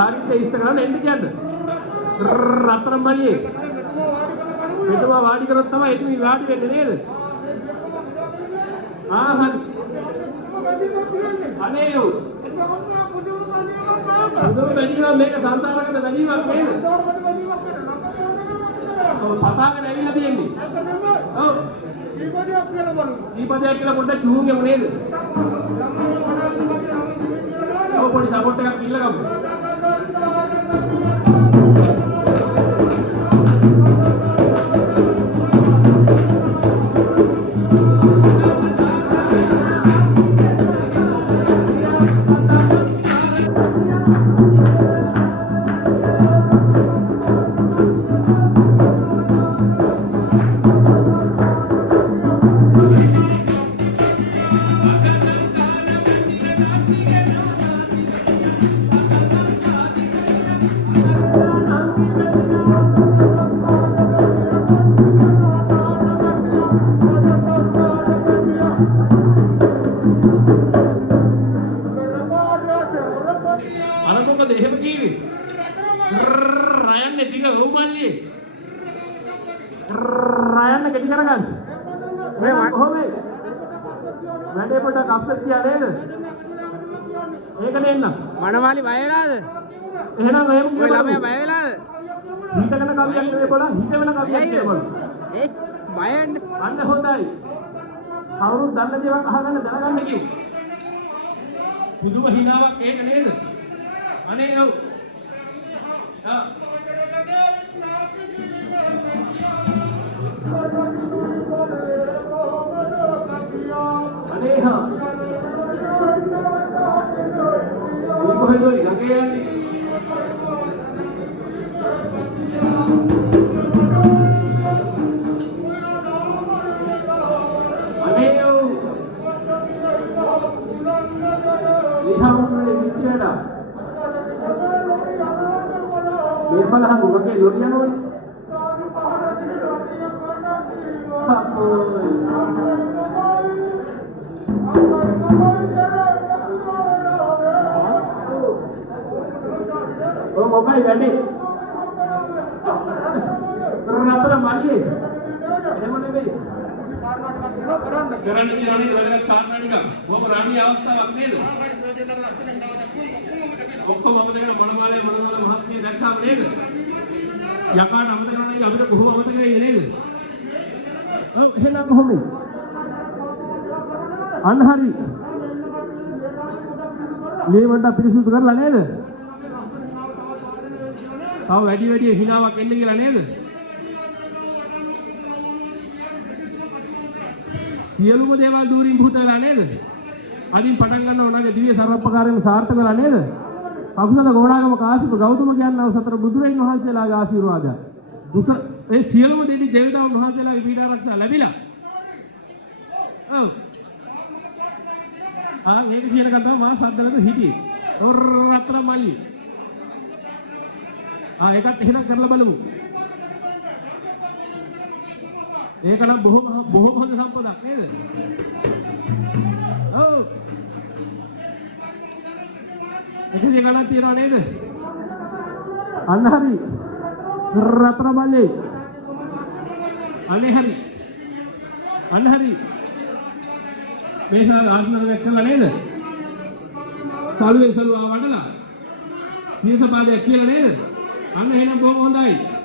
චාරිත්‍රය ඉෂ්ට කරන්න එන්න කියන්නේ. රත්තරන් මල්ලියේ. එතුමා වාඩි කරොත් තමයි එතුමි වාඩි වෙන්නේ නේද? හරි. අනේ යෝ. බුදුන් බැඳිනවා මේක සංසාරකට බැඳීමක් නේද? ඔව් පතාගෙන ඇවිල්ලා තියෙන්නේ. ඔව්. දීපදයක් කියලා පොඩ්ඩක් චූගෙමු නේද? ඔව් පොඩි සපෝට් එකක් ඉල්ලගමු. අරකොකද එහෙම කීවේ? රයන්නේ ටික ඔව් මල්ලි. රයන්න කෙටි කරගන්න. මේ කොහොමද? වැඩේ පොඩක් අප්සෙට් තියා නේද? ඒක නෙන්න. මනමාලි බය වෙලාද? එහෙනම් එහෙම ඔය ළමයා බය වෙලාද? හිතගෙන කවියක් නෙවෙයි පොඩක් හිතවෙන කවියක් කියපොළ. ඒ බයෙන්ද? අන්න හොඳයි. කවුරුත් දන්න දේවල් අහගන්න දැනගන්න කිව්. පුදුම හිනාවක් ඒක නේද? අනේ ඔව්. අනේ හා. මේ කොහෙද ඔය ගගේ යන්නේ? අනේ ඔව්. විහාරේ විචේඩා निर्मला मुगके लोरिया होय ओ मोबाइल गाड़ी रत्तर मारिए එහෙම නෙවෙයි කරන්න කියන්නේ වැඩක් සාර්ථකව මොකද රාණී අවස්ථාවක් නේද ඔක්කොම අමතකන මනමාලේ මහත්මිය දැක්කාම නේද යකාට අමතක කරන්නේ අපිට කොහොම අමතක වෙන්නේ නේද ඔව් එහෙනම් කොහොමද අන්න හරි ලේවන්ට පිරිසුදු කරලා නේද තව වැඩි හිනාවක් එන්න කියලා නේද සියලුම දේවල් දුරින් භූත වෙලා නේද? අදින් පටන් ගන්නව නේද? දිව්‍ය සර්වපකාරයෙන් සාර්ථක වෙලා නේද? අකුසල ගෝණාගම කාශ්‍යප ගෞතම කියනව සතර බුදුරජාණන් වහන්සේලාගේ ආශිර්වාදය. දුස ඒ සියලුම දෙවි දේවතාවුන් වහන්සේලාගේ පීඩ ආරක්ෂා ලැබිලා. ඔව්. මේක කියන කතාව මා සද්දලද හිටියේ. රත්න මල්ලි. ඒකත් එහෙනම් කරලා බලමු. ඒක නම් බොහොම හොඳ සම්පතක් නේද? ඔව්. ඒක ගණන් තියනවා නේද? අන්න හරි. රත්න මල්ලි. අනේ හරි. අන්න හරි. මේ ආසනවල දැක්කලා නේද? සලුවේ සලුවා වඩලා. සීසපාදයක් කියලා නේද? අන්න එහෙනම් බොහොම හොඳයි.